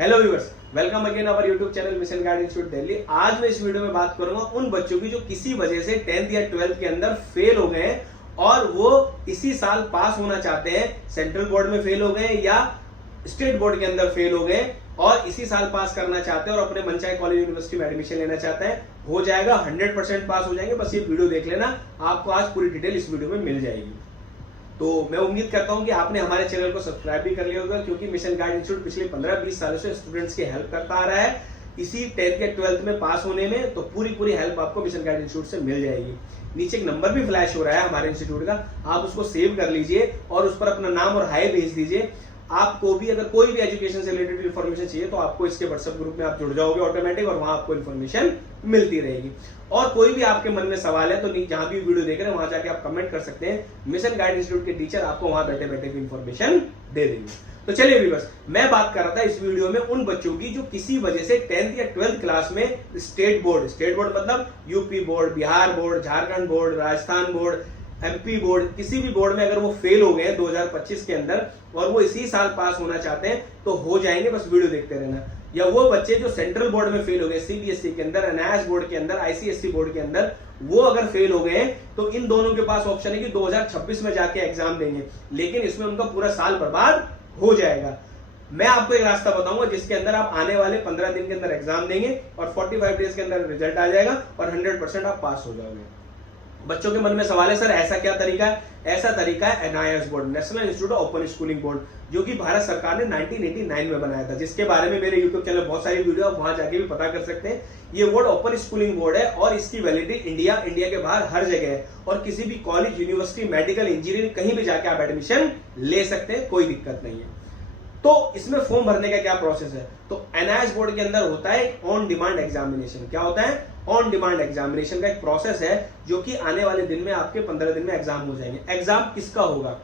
Hello viewers, welcome again our YouTube channel mission guide institute Delhi. आज मैं इस video में बात करूंगा उन बच्चों की जो किसी वजह से 10th या 12th के अंदर फेल हो गए हैं और वो इसी साल पास होना चाहते हैं। सेंट्रल बोर्ड में फेल हो गए या स्टेट बोर्ड के अंदर फेल हो गए और इसी साल पास करना चाहते हैं और अपने मनचाहे कॉलेज यूनिवर्सिटी में एडमिशन लेना चाहते हैं। हो जाएगा, 100% पास हो जाएंगे। बस ये वीडियो देख लेना, आपको आज पूरी डिटेल इस वीडियो में मिल जाएगी। तो मैं उम्मीद करता हूं कि आपने हमारे चैनल को सब्सक्राइब भी कर लिया होगा, क्योंकि मिशन गाइड इंस्टीट्यूट पिछले 15-20 सालों से स्टूडेंट्स की हेल्प करता आ रहा है इसी 10th या 12th में पास होने में। तो पूरी हेल्प आपको मिशन गाइड इंस्टीट्यूट से मिल जाएगी। नीचे एक नंबर भी फ्लैश हो रहा है हमारे इंस्टीट्यूट का, आप उसको सेव कर लीजिए और उस पर अपना नाम और हाई भेज दीजिए। आपको भी अगर कोई भी एजुकेशन से रिलेटेड इन्फॉर्मेशन चाहिए तो आपको इसके व्हाट्सएप ग्रुप में आप जुड़ जाओगे ऑटोमेटिक, और वहां आपको इन्फॉर्मेशन मिलती रहेगी। और कोई भी आपके मन में सवाल है तो जहां भी वीडियो देख रहे हैं वहां जाके आप कमेंट कर सकते हैं। मिशन गाइड इंस्टीट्यूट के टीचर आपको वहां बैठे बैठे भी इन्फॉर्मेशन दे देंगे। तो चलिए व्यूअर्स, मैं बात कर रहा था इस वीडियो में उन बच्चों की जो किसी वजह से 10th या 12th क्लास में स्टेट बोर्ड मतलब UP board, Bihar board, Jharkhand board, Rajasthan board, MP board, किसी भी बोर्ड में अगर वो फेल हो गए 2025 के अंदर और वो इसी साल पास होना चाहते हैं तो हो जाएंगे। बस वीडियो देखते रहना। या वो बच्चे जो सेंट्रल बोर्ड में फेल हो गए, सीबीएसई के अंदर, एनआईएस बोर्ड के अंदर, आईसीएसई बोर्ड के अंदर, वो अगर फेल हो गए तो इन दोनों के पास ऑप्शन है कि 2026 में जाके एग्जाम देंगे, लेकिन इसमें उनका पूरा साल बर्बाद हो जाएगा। मैं आपको एक रास्ता बताऊंगा जिसके अंदर आप आने वाले 15 दिन के अंदर एग्जाम देंगे और 45 डेज के अंदर रिजल्ट आ जाएगा और 100% आप पास हो जाओगे। बच्चों के मन में सवाल है, सर ऐसा क्या तरीका है? ऐसा तरीका है NIS board, national institute of open schooling board, जो कि भारत सरकार ने 1989 में बनाया था, जिसके बारे में मेरे यूट्यूब चैनल बहुत सारी वीडियो आप वहां जाके भी पता कर सकते हैं। ये बोर्ड ओपन स्कूलिंग बोर्ड है और इसकी वैलिडिटी इंडिया के बाहर हर जगह है और किसी भी कॉलेज, यूनिवर्सिटी, मेडिकल, इंजीनियरिंग कहीं भी जाके आप एडमिशन ले सकते हैं, कोई दिक्कत नहीं है। तो इसमें फॉर्म भरने का क्या प्रोसेस है? तो एनआईएस बोर्ड के अंदर होता है ऑन डिमांड एग्जामिनेशन। क्या होता है? ऑन डिमांड एग्जामिनेशन का एक प्रोसेस है जो कि आने वाले दिन में आपके 15 दिन में एग्जाम हो जाएंगे। एग्जाम किसका होगा?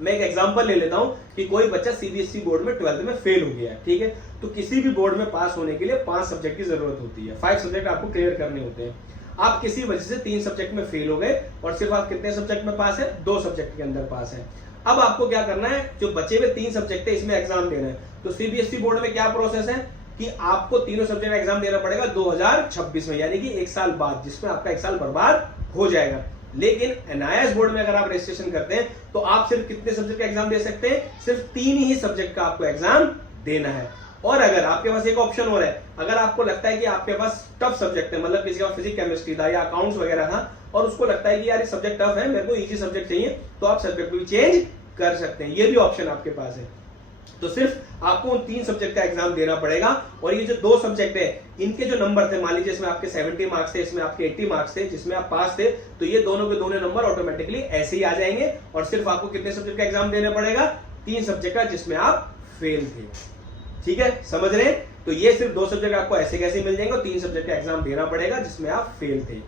मैं एक एग्जांपल ले लेता हूं कि कोई बच्चा सीबीएसई बोर्ड में 12th में फेल हो गया है, ठीक है? तो किसी भी बोर्ड में पास होने के लिए 5 सब्जेक्ट की जरूरत होती है। 5 सब्जेक्ट आपको क्लियर करने होते हैं। आप किसी वजह से 3 सब्जेक्ट में फेल हो गए और सिर्फ आप कितने सब्जेक्ट में पास है? 2 सब्जेक्ट के अंदर पास है। अब आपको क्या करना है? जो बचे हुए 3 सब्जेक्ट है इसमें एग्जाम देना है। तो सीबीएसई बोर्ड में क्या प्रोसेस है कि आपको तीनों सब्जेक्ट में एग्जाम देना पड़ेगा 2026 में, यानी कि 1 साल बाद, जिसमें आपका 1 साल बर्बाद हो जाएगा। लेकिन एनआईएस बोर्ड में अगर आप रजिस्ट्रेशन करते हैं तो आप सिर्फ कितने सब्जेक्ट का एग्जाम दे सकते हैं? सिर्फ 3 ही सब्जेक्ट का आपको एग्जाम देना है। और अगर आपके पास एक ऑप्शन और है, अगर आपको लगता है कि आपके पास टफ सब्जेक्ट है, मतलब किसी का फिजिक्स, केमिस्ट्री था या अकाउंट्स वगैरह था और उसको लगता है कि यार ये सब्जेक्ट टफ है, मेरे को इजी सब्जेक्ट चाहिए, तो आप सब्जेक्ट भी चेंज कर सकते हैं। ये भी ऑप्शन आपके पास है। तो सिर्फ आपको उन 3 सब्जेक्ट का एग्जाम देना पड़ेगा और ये जो 2 सब्जेक्ट है इनके जो नंबर थे, मान लीजिए इसमें आपके 70 मार्क्स थे, इसमें आपके 80 मार्क्स थे, जिसमें आप पास थे, तो ये दोनों के दोनों नंबर ऑटोमेटिकली ऐसे ही आ जाएंगे और सिर्फ आपको कितने सब्जेक्ट का एग्जाम देना पड़ेगा? 3 सब्जेक्ट का, जिसमें आप फेल थे। ठीक है, समझ रहे हैं? तो ये सिर्फ 2 सब्जेक्ट आपको ऐसे कैसे मिल जाएंगे और 3 सब्जेक्ट का एग्जाम देना पड़ेगा जिसमें आप फेल थे।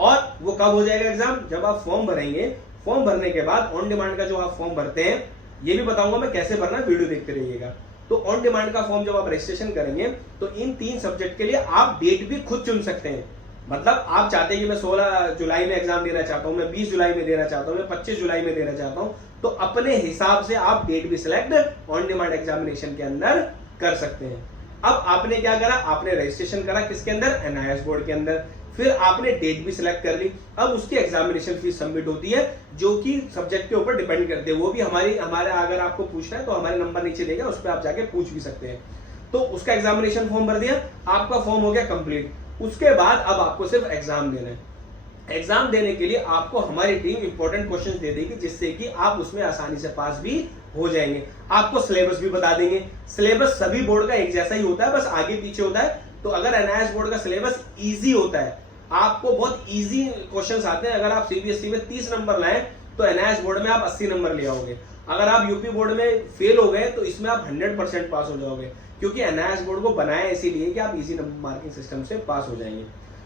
और वो कब हो जाएगा एग्जाम? जब आप फॉर्म भरेंगे। फॉर्म भरने के बाद ऑन डिमांड का जो आप फॉर्म भरते हैं, ये भी बताऊंगा मैं कैसे भरना, वीडियो देखते रहिएगा। तो ऑन डिमांड का फॉर्म जब आप रजिस्ट्रेशन करेंगे तो इन 3 सब्जेक्ट के लिए आप डेट भी खुद चुन सकते हैं। मतलब आप चाहते हैं कि मैं 16 जुलाई में एग्जाम देना चाहता हूं, मैं 20 जुलाई में देना चाहता हूं, मैं 25 जुलाई में देना चाहता हूं, तो अपने हिसाब से आप डेट भी सिलेक्ट ऑन डिमांड एग्जामिनेशन के अंदर कर सकते हैं। अब आपने क्या करा? आपने रजिस्ट्रेशन करा किसके अंदर? एनआईएस बोर्ड के अंदर। फिर आपने डेट भी सिलेक्ट कर ली। अब उसकी एग्जामिनेशन फीस सबमिट होती है, जो कि सब्जेक्ट के ऊपर डिपेंड करते हैं। वो भी हमारे अगर आपको पूछना है तो हमारे नंबर नीचे देगा, उस पर आप जाके पूछ भी सकते हैं। तो उसका एग्जामिनेशन फॉर्म भर दिया, आपका फॉर्म हो गया कंप्लीट। उसके बाद अब आपको सिर्फ एग्जाम देना है। एग्जाम देने के लिए आपको हमारी टीम इंपॉर्टेंट क्वेश्चन दे देगी, जिससे कि आप उसमें आसानी से पास भी हो जाएंगे। आपको सिलेबस भी बता देंगे। सिलेबस सभी बोर्ड का एक जैसा ही होता है, बस आगे पीछे होता है। तो अगर एनआईएस बोर्ड का सिलेबस इजी होता है, आपको बहुत इजी क्वेश्चंस आते हैं। अगर आप सीबीएसई में 30 नंबर लाएं तो एनआईएस बोर्ड में आप 80 नंबर ले आओगे। अगर आप यूपी बोर्ड में फेल हो गए तो इसमें आप 100% पास हो जाओगे, क्योंकि एनआईएस बोर्ड को बनाया इसीलिए कि आप इजी नंबर मार्किंग सिस्टम से पास हो जाएंगे।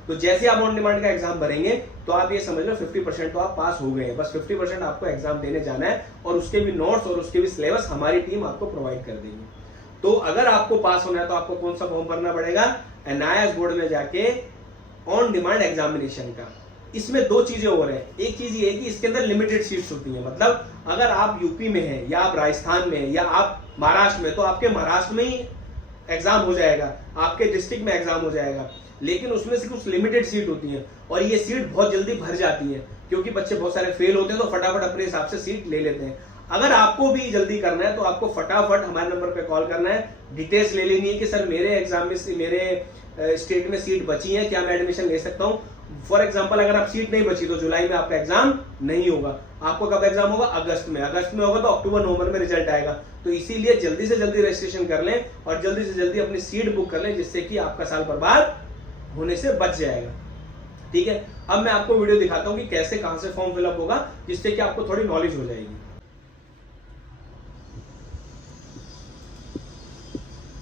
तो जैसे आप ऑन डिमांड का एग्जाम भरेंगे तो आप ये समझ लो 50% तो आप पास हो गए हैं। बस 50% आपको एग्जाम देने जाना है और उसके भी नोट्स और उसके भी सिलेबस हमारी टीम आपको प्रोवाइड कर देगी। तो अगर आपको पास होना है तो आपको कौन सा फॉर्म भरना पड़ेगा? एनआईएस बोर्ड में जाके ऑन डिमांड एग्जामिनेशन का। इसमें 2 चीजें और हैं। एक चीज ये है कि इसके अंदर लिमिटेड सीट्स होती हैं, मतलब अगर आप यूपी में हैं या आप राजस्थान में हैं या आप महाराष्ट्र में, तो आपके महाराष्ट्र में ही एग्जाम हो जाएगा, आपके डिस्ट्रिक्ट में एग्जाम हो जाएगा, लेकिन उसमें से कुछ लिमिटेड सीट होती है और ये सीट बहुत जल्दी भर जाती है क्योंकि बच्चे बहुत सारे फेल होते हैं तो फटाफट अपने हिसाब से सीट ले लेते हैं। अगर आपको भी जल्दी करना है तो आपको फटाफट हमारे नंबर पे कॉल करना है, डिटेल्स ले लेनी है कि सर मेरे एग्जाम में मेरे स्टेट में सीट बची है, क्या मैं एडमिशन ले सकता हूँ। फॉर एग्जाम्पल अगर आप सीट नहीं बची तो जुलाई में आपका एग्जाम नहीं होगा। आपको कब एग्जाम होगा? अगस्त में होगा तो अक्टूबर नवंबर में रिजल्ट आएगा। तो इसीलिए जल्दी से जल्दी रजिस्ट्रेशन कर लें और जल्दी से जल्दी अपनी सीट बुक कर लें, जिससे कि आपका साल बर्बाद होने से बच जाएगा। ठीक है, अब मैं आपको वीडियो दिखाता हूं कि कैसे कहां से फॉर्म फिलअप होगा, जिससे कि आपको थोड़ी नॉलेज हो जाएगी।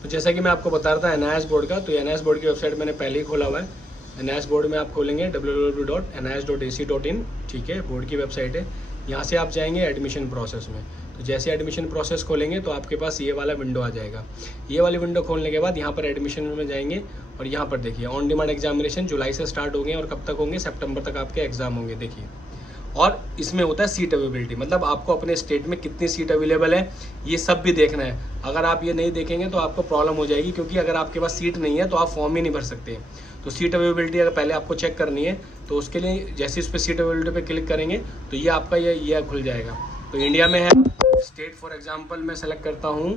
तो जैसा कि मैं आपको बता रहा था एनआईएस बोर्ड का, तो एनआईएस बोर्ड की वेबसाइट मैंने पहले ही खोला हुआ है। एनआईएस बोर्ड में आप खोलेंगे www.nis.ac.in, ठीक है, बोर्ड की वेबसाइट है। यहाँ से आप जाएंगे एडमिशन प्रोसेस में। तो जैसे एडमिशन प्रोसेस खोलेंगे तो आपके पास ये वाला विंडो आ जाएगा। ये वाली विंडो खोलने के बाद यहाँ पर एडमिशन में जाएंगे और यहाँ पर देखिए ऑन डिमांड एग्जामिनेशन जुलाई से स्टार्ट होंगे और कब तक होंगे? सितंबर तक आपके एग्जाम होंगे। देखिए, और इसमें होता है सीट अवेलेबिलिटी, मतलब आपको अपने स्टेट में कितनी सीट अवेलेबल है ये सब भी देखना है। अगर आप ये नहीं देखेंगे तो आपको प्रॉब्लम हो जाएगी, क्योंकि अगर आपके पास सीट नहीं है तो आप फॉर्म ही नहीं भर सकते। तो सीट अवेलेबिलिटी अगर पहले आपको चेक करनी है तो उसके लिए जैसे इस पर सीट अवेलेबिलिटी पे क्लिक करेंगे तो ये आपका ये खुल जाएगा। तो इंडिया में है स्टेट, फॉर एग्जांपल मैं सेलेक्ट करता हूँ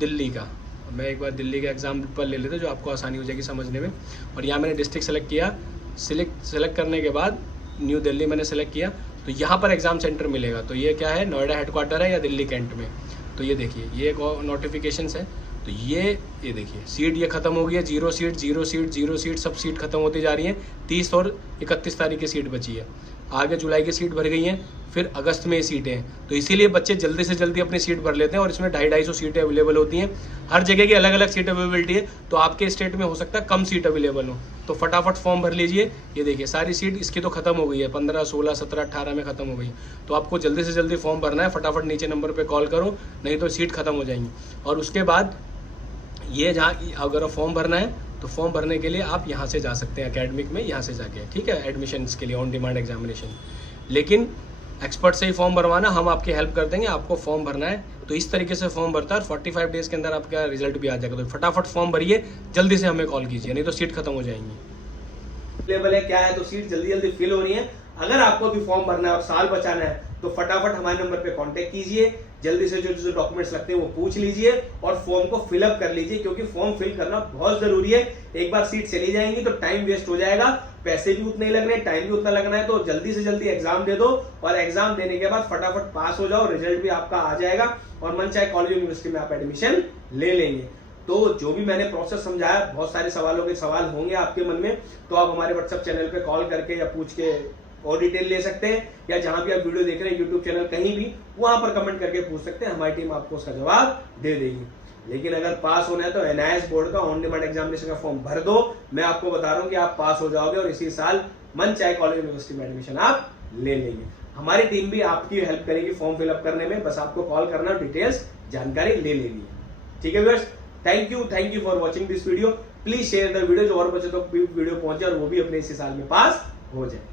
दिल्ली का। मैं एक बार दिल्ली का एग्जाम्पल ले लेते जो आपको आसानी हो जाएगी समझने में। और यहाँ मैंने डिस्ट्रिक्ट सेलेक्ट किया। सेलेक्ट करने के बाद न्यू दिल्ली मैंने सेलेक्ट किया, तो यहाँ पर एग्जाम सेंटर मिलेगा। तो ये क्या है, नोएडा हेडक्वार्टर है या दिल्ली कैंट में। तो ये देखिए, ये एक नोटिफिकेशन है। तो ये देखिए सीट ये खत्म हो गई है, 0 सीट सब सीट खत्म होती जा रही हैं। 30 और 31 तारीख की सीट बची है। आगे जुलाई की सीट भर गई हैं, फिर अगस्त में ये सीटें हैं। तो इसीलिए बच्चे जल्दी से जल्दी अपनी सीट भर लेते हैं और इसमें 250-250 सीटें अवेलेबल होती हैं। हर जगह की अलग अलग सीट अवेलेबिलिटी है, तो आपके स्टेट में हो सकता है कम सीट अवेलेबल हो, तो फटाफट फॉर्म भर लीजिए। ये देखिए सारी सीट इसकी तो खत्म हो गई है, 15, 16, 17, 18 में खत्म हो गई। तो आपको जल्दी से जल्दी फॉर्म भरना है, फटाफट नीचे नंबर पर कॉल करो, नहीं तो सीट खत्म हो जाएंगी। और उसके बाद ये जहाँ अगर फॉर्म भरना है तो फॉर्म भरने के लिए आप यहाँ से जा सकते हैं एकेडमिक में, यहाँ से जाके, ठीक है, एडमिशन्स के लिए ऑन डिमांड एग्जामिनेशन। लेकिन एक्सपर्ट से ही फॉर्म भरवाना, हम आपकी हेल्प कर देंगे। आपको फॉर्म भरना है तो इस तरीके से फॉर्म भरता है और 45 डेज के अंदर आपका रिजल्ट भी आ जाएगा। तो फटाफट फॉर्म भरिए, जल्दी से हमें कॉल कीजिए, नहीं तो सीट खत्म हो जाएंगी। अवेलेबल है क्या है, तो सीट जल्दी जल्दी फिल हो रही है। अगर आपको भी फॉर्म भरना है और साल बचाना है तो फटाफट हमारे नंबर पे कांटेक्ट कीजिए, जल्दी से जो डॉक्यूमेंट्स लगते हैं वो पूछ लीजिए और फॉर्म को फिलअप कर लीजिए, क्योंकि फॉर्म फिल करना बहुत जरूरी है। एक बार सीट चली जाएंगी तो टाइम वेस्ट हो जाएगा, पैसे भी उतने ही लगने, टाइम भी उतना लगना है। तो जल्दी से जल्दी एग्जाम दे दो और एग्जाम देने के बाद फटाफट पास हो जाओ, रिजल्ट भी आपका आ जाएगा और मन चाहे कॉलेज यूनिवर्सिटी में आप एडमिशन ले लेंगे। तो जो भी मैंने प्रोसेस समझाया, बहुत सारे सवालों के सवाल होंगे आपके मन में, तो आप हमारे व्हाट्सएप चैनल पे कॉल करके या पूछ के और डिटेल ले सकते हैं, या जहां भी आप वीडियो देख रहे हैं यूट्यूब चैनल कहीं भी, वहां पर कमेंट करके पूछ सकते हैं। हमारी टीम आपको उसका जवाब दे देगी। लेकिन अगर पास होना है तो एनआईएस बोर्ड का ऑन डिमांड एग्जामिनेशन का फॉर्म भर दो। मैं आपको बता रहा हूं कि आप पास हो जाओगे और इसी साल मन चाहे कॉलेज यूनिवर्सिटी में एडमिशन आप ले लेंगे। हमारी टीम भी आपकी हेल्प करेगी फॉर्म फिलअप करने में, बस आपको कॉल करना, डिटेल्स जानकारी ले लेनी है। ठीक है viewers, thank you for watching this video. Please share the video, जो और बच्चों तक वीडियो पहुंचे और वो भी अपने इसी साल में पास हो जाए।